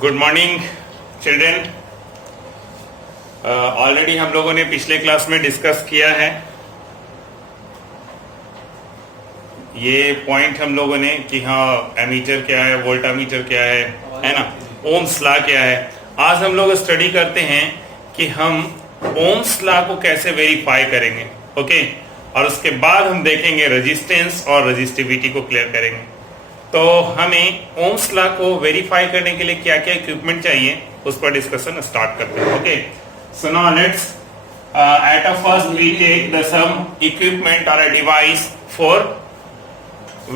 Good morning children. Already हम लोगों ने पिछले क्लास में डिस्कस किया है ये पॉइंट हम लोगों ने कि हाँ एमीटर क्या है, वोल्टामीटर क्या है ना, ओम्स लॉ क्या है। आज हम लोग स्टडी करते हैं कि हम ओम्स लॉ को कैसे वेरीफाई करेंगे, ओके। और उसके बाद हम देखेंगे रेजिस्टेंस और रेजिस्टिविटी को क्लियर करेंगे। तो हमें ओम्स लॉ को वेरीफाई करने के लिए क्या क्या इक्विपमेंट चाहिए उस पर डिस्कशन स्टार्ट करते हैं, okay. So now let's at a first we take the some equipment और a device for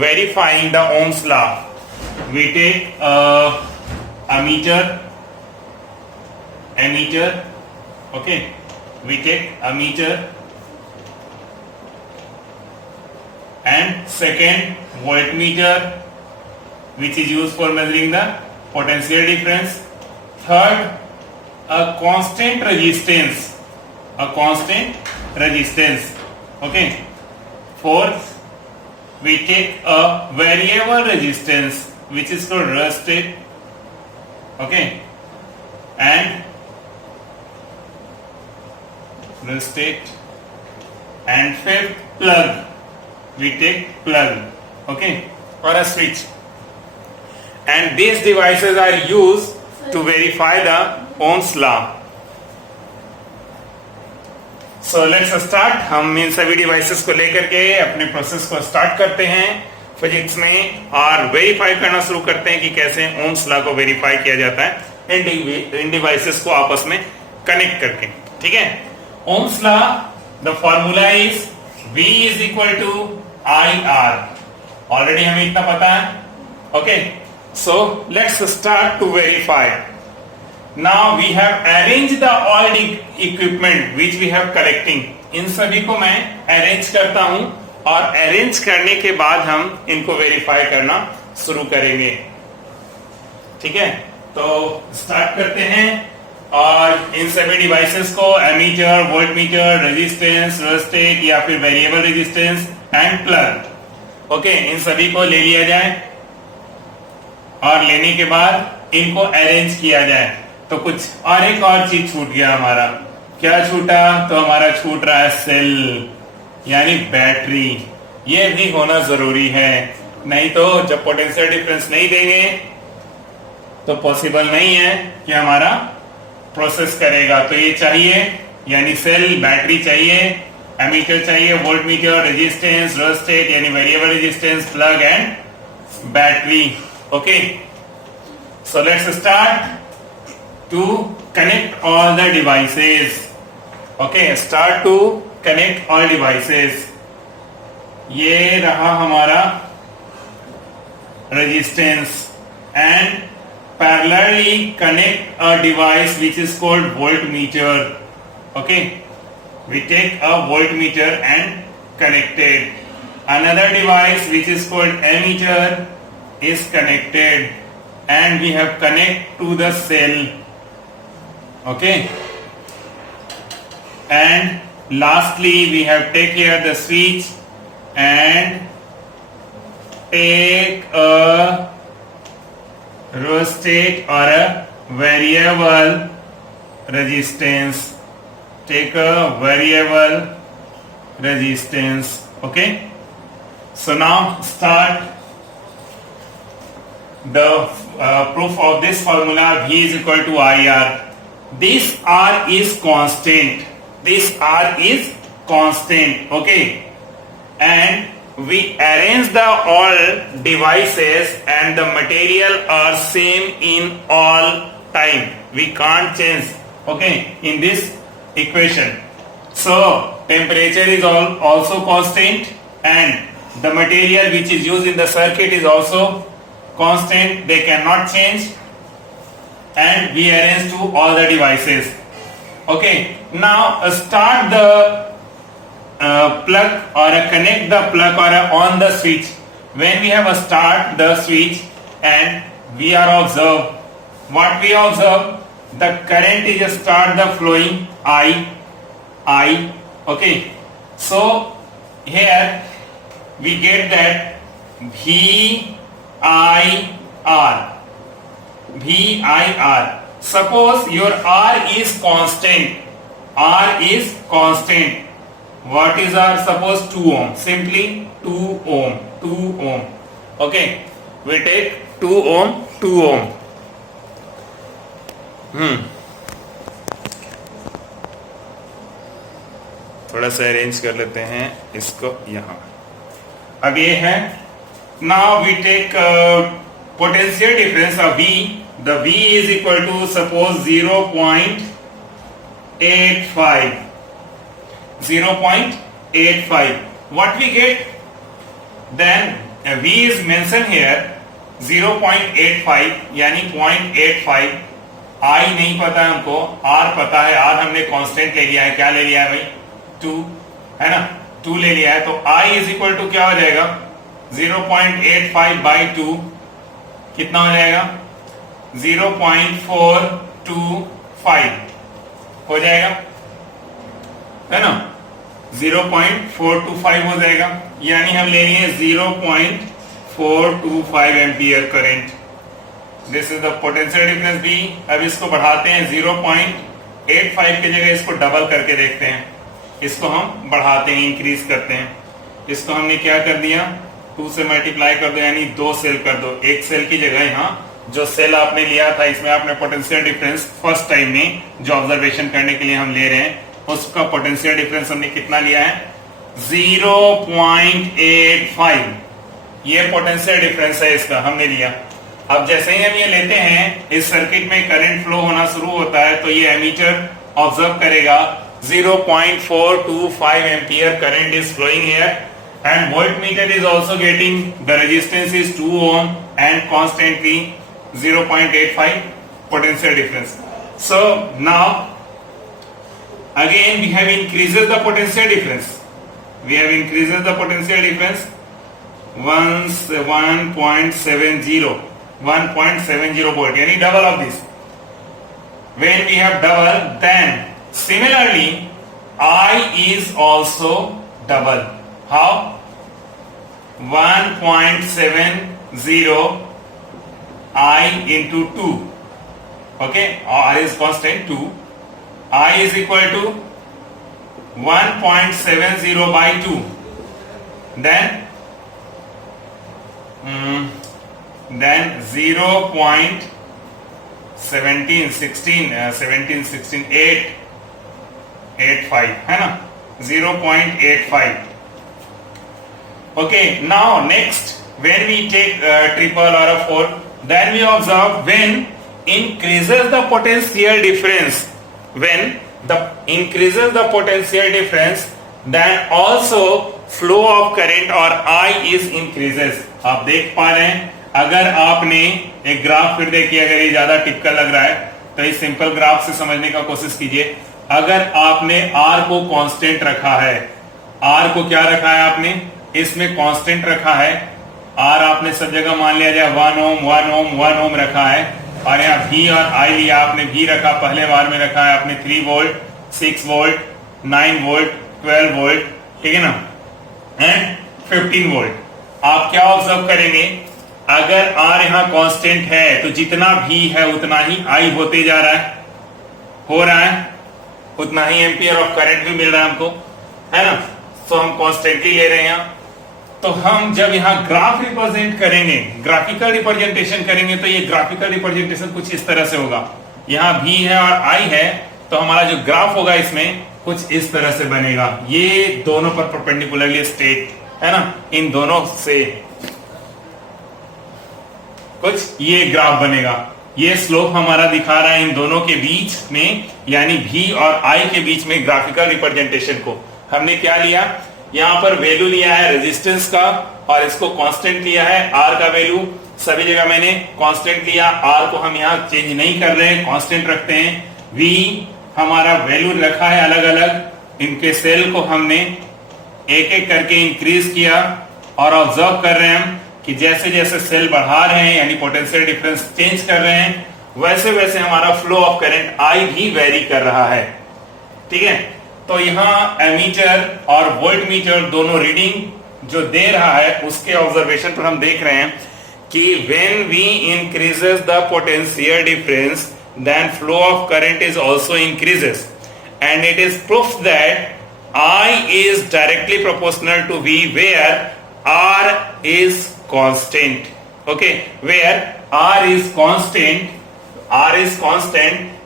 verifying the Ohm's law. We take ammeter, okay. We take ammeter and second voltmeter, which is used for measuring the potential difference. Third, a constant resistance, okay. Fourth, we take a variable resistance which is called resistor, okay, and resistor. And fifth, plug. We take plug, okay, or a switch. And these devices are used to verify the Ohm's law. So let's start. हम इन सभी devices को लेकर के अपने process को start करते हैं physics में और वेरीफाई करना शुरू करते हैं कि कैसे ओम्स लॉ को वेरीफाई किया जाता है इन डिवाइसेस को आपस में कनेक्ट करके, ठीक है। Ohm's law, the formula is V is equal to IR। Already हमें इतना पता है, okay. So let's start to verify. Now we have arranged the all equipment which we have collecting. इन सभी को मैं अरेंज करता हूं और अरेंज करने के बाद हम इनको वेरीफाई करना शुरू करेंगे, ठीक है। तो स्टार्ट करते हैं और इन सभी डिवाइसेस को एमीटर, वोल्टमीटर, रेजिस्टेंस, रेजिस्टेंस या फिर variable resistance and plug, okay, इन सभी को ले लिया जाए और लेने के बाद इनको अरेंज किया जाए। तो कुछ और एक और चीज छूट गया हमारा। क्या छूटा? तो हमारा छूट रहा है सेल यानी बैटरी। ये भी होना जरूरी है, नहीं तो जब पोटेंशियल डिफरेंस नहीं देंगे तो पॉसिबल नहीं है कि हमारा प्रोसेस करेगा। तो ये चाहिए यानी सेल, बैटरी चाहिए, एमीटर चाहिए, वोल्टमीटर, रेजिस्टेंस, रेजिस्टेंस यानी variable resistance, plug and battery, okay. So let's start to connect all the devices, okay. Start to connect all devices. ये रहा हमारा resistance and parallelly connect a device which is called voltmeter, okay. We take a voltmeter and connected. Another device which is called ammeter is connected and we have connect to the cell, okay. And lastly we have take here the switch and take a resistor or a variable resistance, take a variable resistance, okay. So now start the proof of this formula. V is equal to IR. This R is constant. This R is constant. Okay. And we arrange the all devices and the material are same in all time. We can't change. Okay. In this equation. So temperature is also constant and the material which is used in the circuit is also constant. They cannot change. And we arrange to all the devices, okay. Now start the plug or connect the plug or on the switch. When we have a start the switch and we are observe what we observe, the current is start the flowing I, okay. So here we get that V I R. VIR. Suppose your R is constant. R is constant. What is R? Suppose 2 ohm. Simply 2 ohm. 2 ohm. Okay. We take 2 ohm. 2 ohm. थोड़ा सा arrange कर लेते हैं इसको यहां. अब ये है. Now we take potential difference of V. The V is equal to suppose 0.85. 0.85. What we get? Then V is mentioned here 0.85 यानी 0.85. I नहीं पता है हमको, R पता है. R हमने कांस्टेंट ले लिया है. क्या ले लिया है भाई? 2 है ना. 2 ले लिया है तो I इज इक्वल टू क्या हो जाएगा? 0.85 बाई 2 कितना हो जाएगा? 0.425 हो जाएगा, है ना. 0.425 हो जाएगा. यानी हम ले लिए 0.425 ampere current. This is the potential difference B. अब इसको बढ़ाते हैं 0.85 की जगह इसको डबल करके देखते हैं. इसको हम बढ़ाते हैं, इंक्रीज करते हैं. इसको हमने क्या कर दिया? 2 से मल्टीप्लाई कर दो यानी 2 सेल कर दो. एक सेल की जगह यहाँ जो सेल आपने लिया था इसमें आपने पोटेंशियल डिफरेंस फर्स्ट टाइम में जो ऑब्जर्वेशन करने के लिए हम ले रहे हैं उसका पोटेंशियल डिफरेंस हमने कितना लिया है? 0.85. ये पोटेंशियल डिफरेंस है इसका हमने लिया. अब जैसे ही हम ये लेते हैं इस सर्किट में करंट फ्लो होना शुरू होता है तो ये एमीटर ऑब्जर्व करेगा 0.425 ampere current is flowing here and voltmeter is also getting the resistance is 2 ohm and constantly 0.85 potential difference. So now again we have increases the potential difference. We have increases the potential difference 1.70 volt yani double of this. When we have double then similarly I is also double. How? 1.70 I into 2. Okay, R is constant 2. I is equal to 1.70 by 2. Then 0.85 है ना. 0.85. Okay, now next when we take triple or a 4 then we observe when increases the potential difference, when the increases the potential difference then also flow of current or I is increases. आप देख पा रहे हैं अगर आपने एक graph फिर देखिए, अगर ये ज्यादा टिपिकल लग रहा है तो इस सिंपल ग्राफ से समझने का कोशिश कीजिए. अगर आपने R को कांस्टेंट रखा है, R को क्या रखा है आपने? इसमें कांस्टेंट रखा है. R आपने सब जगह मान लिया जाए 1 ओम 1 ओम 1 ओम रखा है और यहाँ V और I लिया आपने. V रखा पहले बार में रखा है आपने 3 वोल्ट 6 वोल्ट 9 वोल्ट 12 वोल्ट, ठीक है ना, एंड 15 वोल्ट. आप क्या ऑब्जर्व करेंगे? अगर R यहाँ कांस्टेंट है तो जितना V है उतना ही I होते जा रहा है, हो रहा है, उतना ही एम्पियर ऑफ करंट भी मिल रहा है हमको, है ना. तो हम कांस्टेंटली ले रहे हैं. तो हम जब यहाँ ग्राफ रिप्रेजेंट करेंगे, ग्राफिकल रिप्रेजेंटेशन करेंगे तो ये ग्राफिकल रिप्रेजेंटेशन कुछ इस तरह से होगा. यहाँ V है और I है तो हमारा जो ग्राफ होगा इसमें कुछ इस तरह से बनेगा. ये दोनों पर परपेंडिकुलरली स्ट्रेट है ना, इन दोनों से कुछ ये ग्राफ बनेगा. ये स्लोप हमारा दिखा रहा है इन दोनों के बीच में, यानी V और I के बीच में ग्राफिकल रिप्रेजेंटेशन को हमने क्या लिया? यहाँ पर वैल्यू लिया है रेजिस्टेंस का और इसको कांस्टेंट लिया है. R का वैल्यू सभी जगह मैंने कांस्टेंट लिया. R को हम यहाँ चेंज नहीं कर रहे हैं, कांस्टेंट रखते हैं. V हमारा वैल्यू रखा है अलग अलग. इनके सेल को हमने एक एक करके इंक्रीज किया और ऑब्जर्व कर रहे हैं कि जैसे जैसे सेल बढ़ा रहे हैं यानी पोटेंशियल डिफरेंस चेंज कर रहे हैं वैसे वैसे हमारा फ्लो ऑफ करंट I भी वेरी कर रहा है. ठीक है, तो यहाँ एमीटर और वोल्ट मीटर दोनों रीडिंग जो दे रहा है उसके ऑब्जर्वेशन पर हम देख रहे हैं कि when we increases the potential difference then flow of current is also increases, and it is proof that I is directly proportional to V where R is constant. Okay, where R is constant,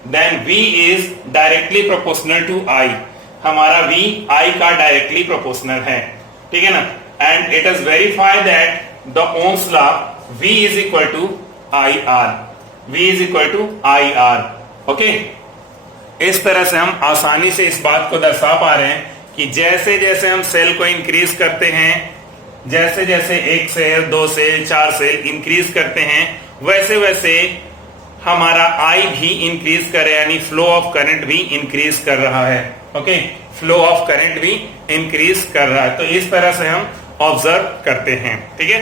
then V is directly proportional to I. हमारा V I का directly proportional है, ठीक है ना। And it is verify that the Ohm's law V is equal to IR, V is equal to IR। Okay, इस तरह से हम आसानी से इस बात को दर्शा पा रहे हैं कि जैसे जैसे हम सेल को इंक्रीज करते हैं, जैसे जैसे 1 सेल 2 सेल 4 सेल इंक्रीज करते हैं, वैसे वैसे हमारा I भी इंक्रीज कर रहा है, यानी फ्लो ऑफ करंट भी इंक्रीज कर रहा है। ओके, फ्लो ऑफ करंट भी इंक्रीज कर रहा है। तो इस तरह से हम ऑब्जर्व करते हैं, ठीक है।